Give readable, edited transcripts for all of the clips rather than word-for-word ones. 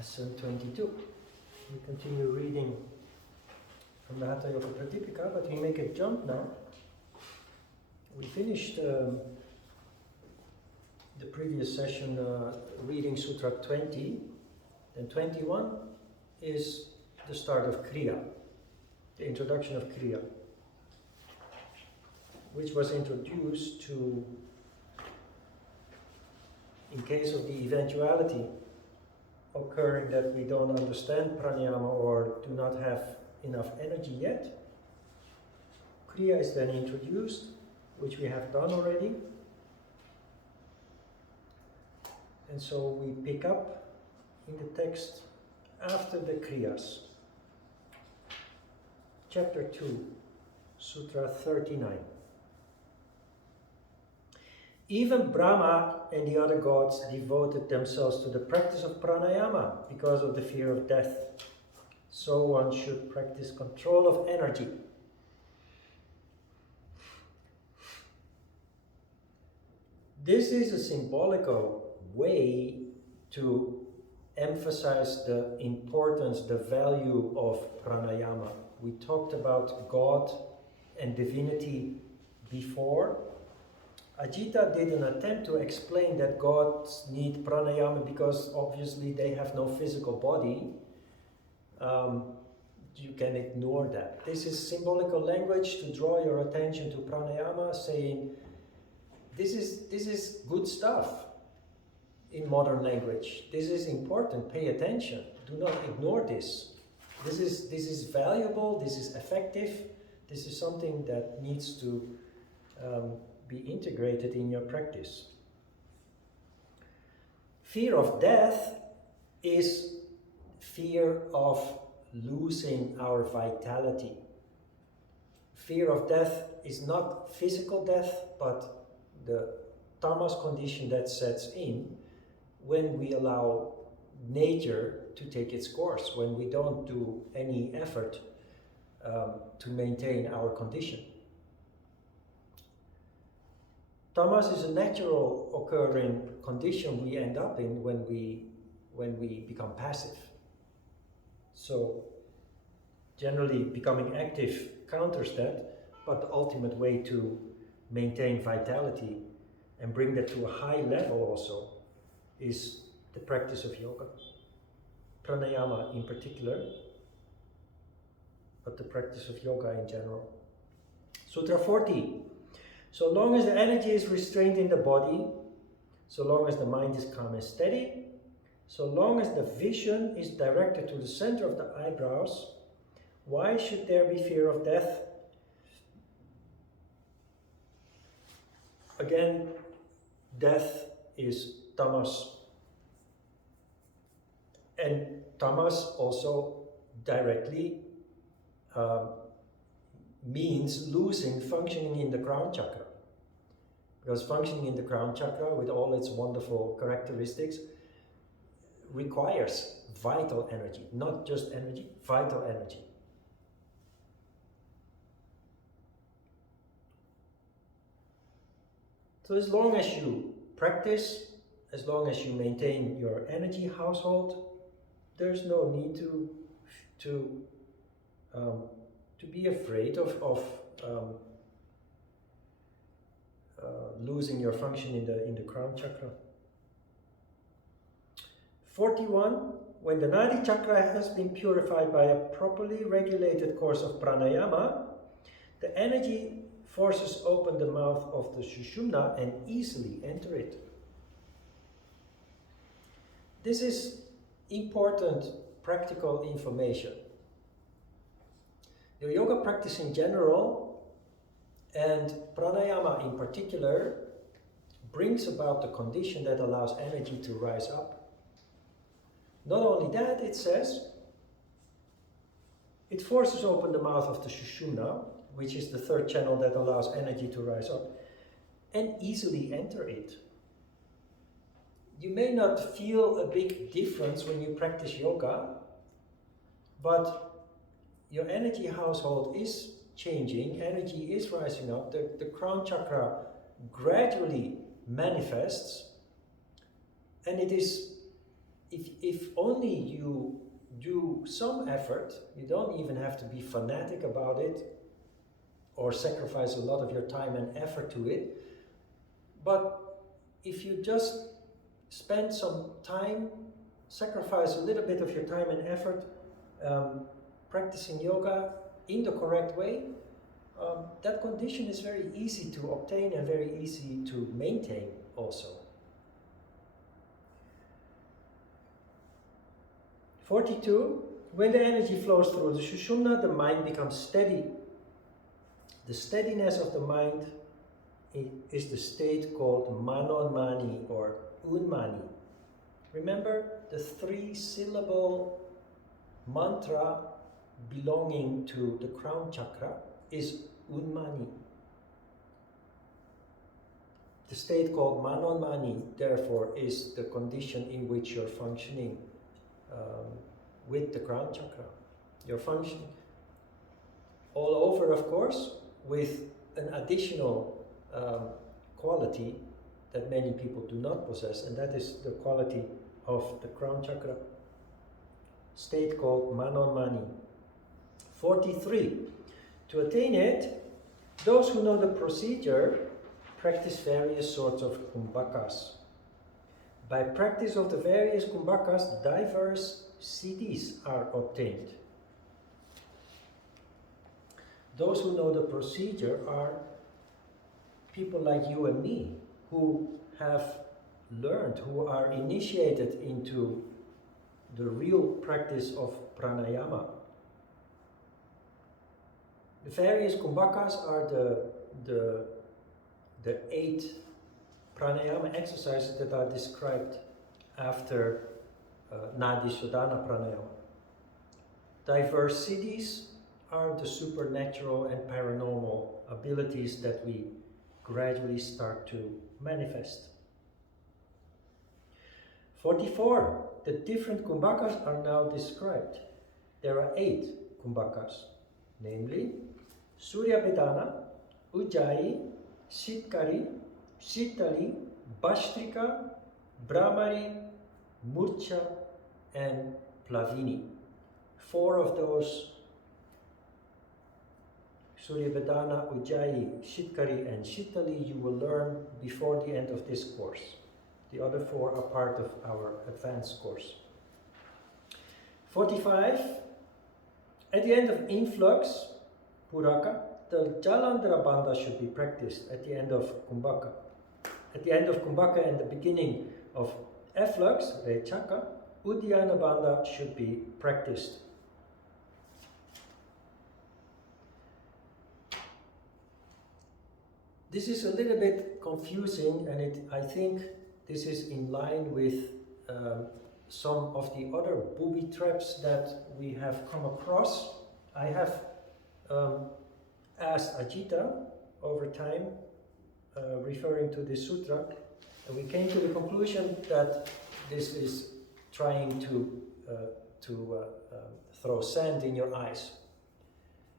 Lesson 22. We continue reading from the Hatha Pradipika, but we make a jump now. We finished the previous session reading Sutra 20, and 21 is the start of Kriya, the introduction of Kriya, which was introduced to, in case of the eventuality occurring that we don't understand pranayama or do not have enough energy yet, Kriya is then introduced, which we have done already. And so we pick up in the text after the Kriyas. Chapter 2, Sutra 39. Even Brahma and the other gods devoted themselves to the practice of pranayama because of the fear of death. So one should practice control of energy. This is a symbolical way to emphasize the importance, the value of pranayama. We talked about God and divinity before. Ajita did an attempt to explain that gods need pranayama because obviously they have no physical body. You can ignore that. This is symbolical language to draw your attention to pranayama, saying this is good stuff in modern language. This is important. Pay attention. Do not ignore this. This is valuable. This is effective. This is something that needs to be integrated in your practice. Fear of death is fear of losing our vitality. Fear of death is not physical death, but the tamas condition that sets in when we allow nature to take its course, when we don't do any effort to maintain our condition. Tamas is a natural occurring condition we end up in when we become passive. So generally becoming active counters that, but the ultimate way to maintain vitality and bring that to a high level also is the practice of yoga. Pranayama in particular, but the practice of yoga in general. Sutra 40. So long as the energy is restrained in the body, so long as the mind is calm and steady, so long as the vision is directed to the center of the eyebrows, why should there be fear of death? Again, death is tamas. And tamas also directly means losing functioning in the crown chakra. Because functioning in the crown chakra with all its wonderful characteristics requires vital energy, not just energy, vital energy. So as long as you practice, as long as you maintain your energy household, there's no need to be afraid of losing your function in the crown chakra. 41. When the Nadi chakra has been purified by a properly regulated course of pranayama, the energy forces open the mouth of the Sushumna and easily enter it. This is important practical information. The yoga practice in general and pranayama in particular brings about the condition that allows energy to rise up. Not only that, it says, it forces open the mouth of the Sushumna, which is the third channel that allows energy to rise up, and easily enter it. You may not feel a big difference when you practice yoga, but your energy household is changing, energy is rising up, the crown chakra gradually manifests, and it is if only you do some effort, you don't even have to be fanatic about it or sacrifice a lot of your time and effort to it, but if you just spend some time, sacrifice a little bit of your time and effort practicing yoga in the correct way, that condition is very easy to obtain and very easy to maintain also. 42, when the energy flows through the Sushumna, the mind becomes steady. The steadiness of the mind is the state called Manonmani or Unmani. Remember the 3-syllable mantra belonging to the crown chakra is Unmani. The state called Manonmani, therefore, is the condition in which you're functioning with the crown chakra. You're functioning all over, of course, with an additional quality that many people do not possess, and that is the quality of the crown chakra, state called Manonmani. 43. To attain it, those who know the procedure practice various sorts of kumbhakas. By practice of the various kumbhakas, diverse siddhis are obtained. Those who know the procedure are people like you and me, who have learned, who are initiated into the real practice of pranayama. The various kumbhakas are the 8 pranayama exercises that are described after Nadi Shodhana pranayama. Diverse siddhis are the supernatural and paranormal abilities that we gradually start to manifest. 44. The different kumbhakas are now described. There are 8 kumbhakas, namely Surya Betana, Ujjayi, Sitkari, Shitali, Bhastrika, Brahmari, Murcha, and Plavini. 4 of those, Surya Betana, Ujjayi, Shitkari, and Shitali, you will learn before the end of this course. The other 4 are part of our advanced course. 45. At the end of influx, Puraka, the Jalandhara Bandha should be practiced at the end of Kumbhaka. At the end of Kumbhaka and the beginning of efflux, Rechaka, Uddiyana Bandha should be practiced. This is a little bit confusing, and I think this is in line with some of the other booby traps that we have come across. I have asked Ajita over time, referring to this sutra, and we came to the conclusion that this is trying to throw sand in your eyes.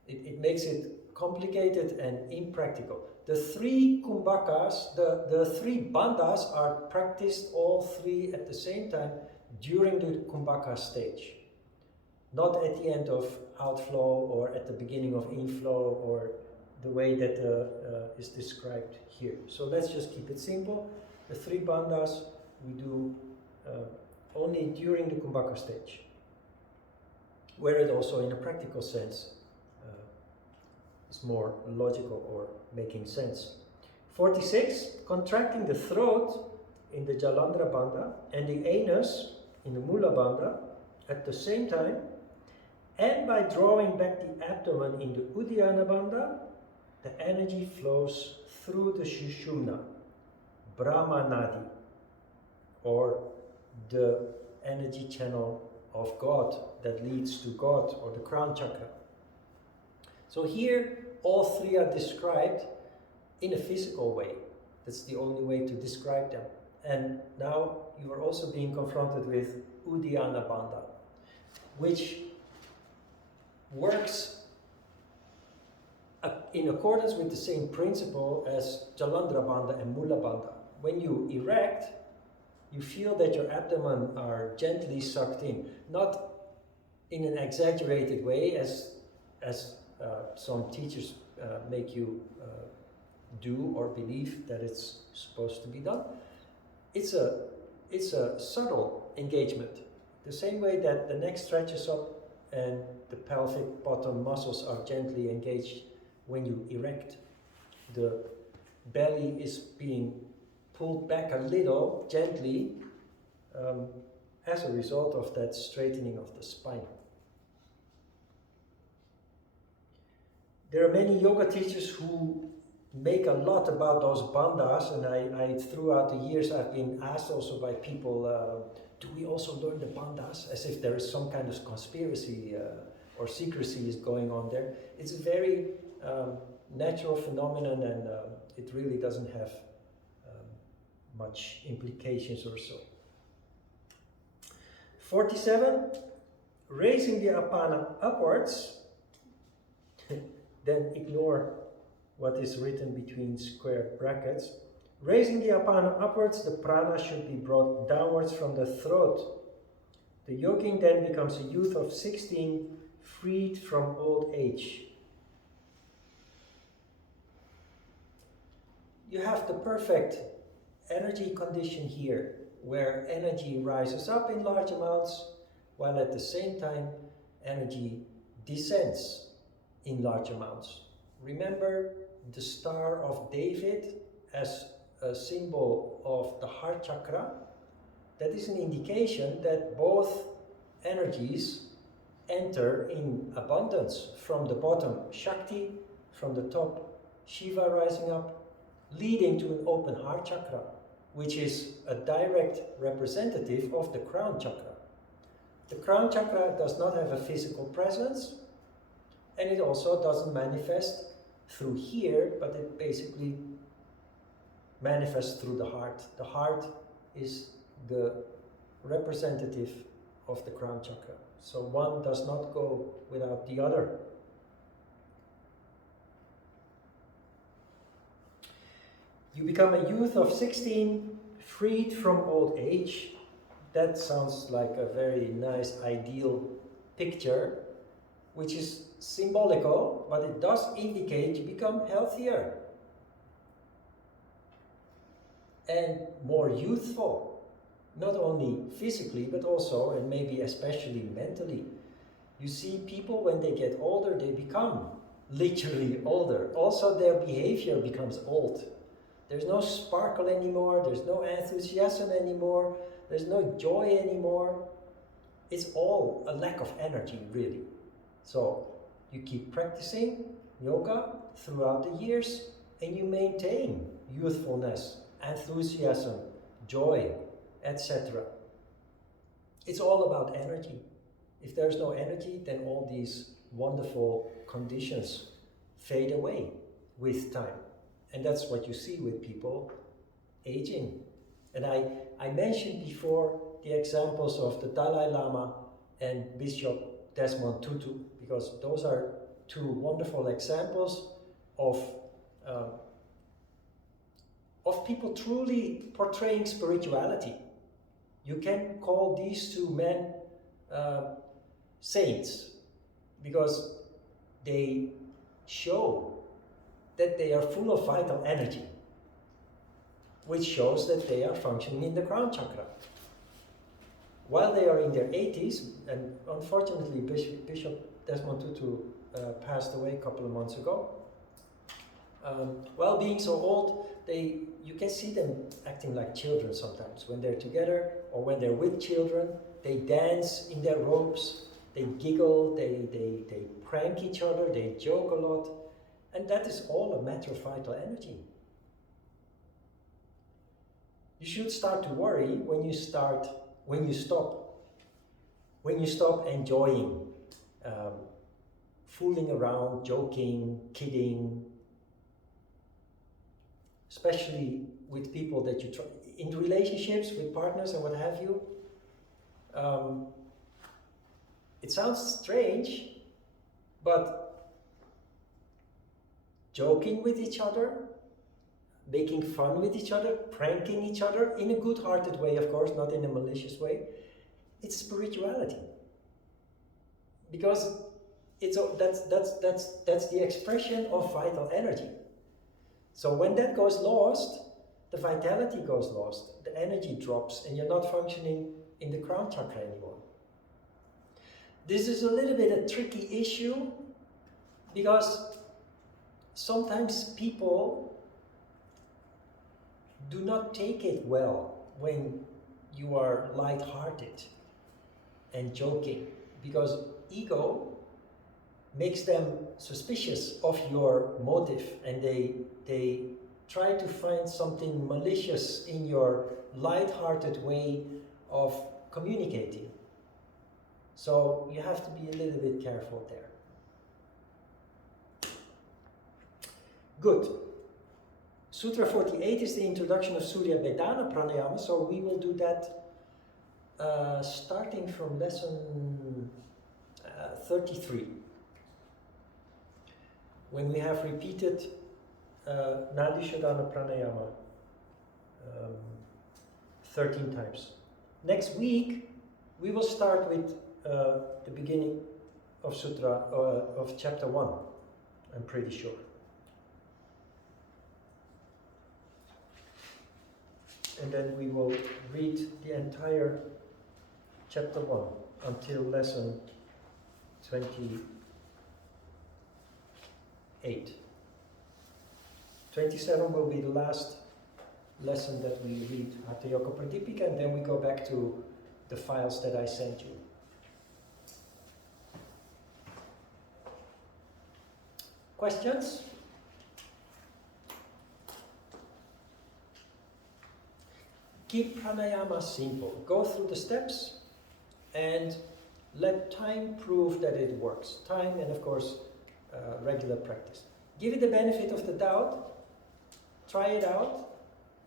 It makes it complicated and impractical. The 3 kumbhakas, the 3 bandhas are practiced all 3 at the same time during the kumbhaka stage. Not at the end of outflow or at the beginning of inflow or the way that is described here. So let's just keep it simple. The 3 bandhas we do only during the kumbhaka stage, where it also in a practical sense is more logical or making sense. 46. Contracting the throat in the Jalandhara Bandha and the anus in the Mula Bandha at the same time, and by drawing back the abdomen in the Uddiyana Bandha, the energy flows through the Sushumna, Brahma Nadi, or the energy channel of God that leads to God, or the crown chakra. So here, all 3 are described in a physical way. That's the only way to describe them. And now you are also being confronted with Uddiyana Bandha, which works in accordance with the same principle as Jalandhara Bandha and Mula Bandha. When you erect, You feel that your abdomen are gently sucked in, not in an exaggerated way as some teachers make you do or believe that it's supposed to be done. It's a subtle engagement. The same way that the neck stretches up and the pelvic bottom muscles are gently engaged when you erect. The belly is being pulled back a little, gently, as a result of that straightening of the spine. There are many yoga teachers who make a lot about those bandhas, and I throughout the years I've been asked also by people, do we also learn the bandhas, as if there is some kind of conspiracy or secrecy is going on there. It's a very natural phenomenon, and it really doesn't have much implications or so. 47, raising the apana upwards, then ignore what is written between square brackets. Raising the apana upwards, the prana should be brought downwards from the throat. The yogin then becomes a youth of 16, freed from old age. You have the perfect energy condition here, where energy rises up in large amounts, while at the same time energy descends in large amounts. Remember the Star of David as a symbol of the heart chakra. That is an indication that both energies enter in abundance. From the bottom, Shakti, from the top, Shiva rising up, leading to an open heart chakra, which is a direct representative of the crown chakra. The crown chakra does not have a physical presence, and it also doesn't manifest through here, but it basically manifests through the heart. The heart is the representative of the crown chakra. So one does not go without the other. You become a youth of 16, freed from old age. That sounds like a very nice, ideal picture, which is symbolical, but it does indicate you become healthier and more youthful, not only physically, but also, and maybe especially mentally. You see people, when they get older, they become literally older. Also, their behavior becomes old. There's no sparkle anymore, there's no enthusiasm anymore, there's no joy anymore. It's all a lack of energy, really. So you keep practicing yoga throughout the years, and you maintain youthfulness, enthusiasm, joy, etc. It's all about energy. If there's no energy, then all these wonderful conditions fade away with time. And that's what you see with people aging. And I mentioned before the examples of the Dalai Lama and Bishop Desmond Tutu, because those are two wonderful examples of people truly portraying spirituality. You can call these two men saints, because they show that they are full of vital energy, which shows that they are functioning in the crown chakra. While they are in their 80s, and unfortunately Bishop Desmond Tutu passed away a couple of months ago. While being so old, you can see them acting like children sometimes. When they're together or when they're with children, they dance in their robes, they giggle, they prank each other, they joke a lot. And that is all a matter of vital energy. You should start to worry when you stop enjoying fooling around, joking, kidding, especially with people that you try in relationships with partners and what have you. It sounds strange, but joking with each other, making fun with each other, pranking each other, in a good-hearted way, of course, not in a malicious way. It's spirituality. Because that's the expression of vital energy. So when that goes lost, the vitality goes lost, the energy drops, and you're not functioning in the crown chakra anymore. This is a little bit a tricky issue because sometimes people do not take it well when you are light-hearted and joking, because ego makes them suspicious of your motive, and they try to find something malicious in your light-hearted way of communicating. So you have to be a little bit careful there. Good. Sutra 48 is the introduction of Surya Betana Pranayama, so we will do that starting from lesson 33. When we have repeated Nadi Shodhana Pranayama 13 times. Next week, we will start with the beginning of Sutra, of chapter 1, I'm pretty sure. And then we will read the entire chapter 1 until lesson 28. 27 will be the last lesson that we read Hatha Yoga Pradipika, and then we go back to the files that I sent you. Questions? Keep pranayama simple. Go through the steps and let time prove that it works. Time and, of course, regular practice. Give it the benefit of the doubt, try it out,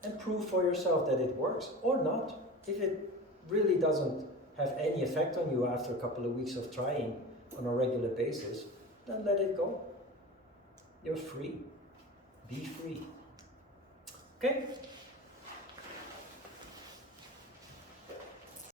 and prove for yourself that it works, or not. If it really doesn't have any effect on you after a couple of weeks of trying on a regular basis, then let it go. You're free. Be free. Okay?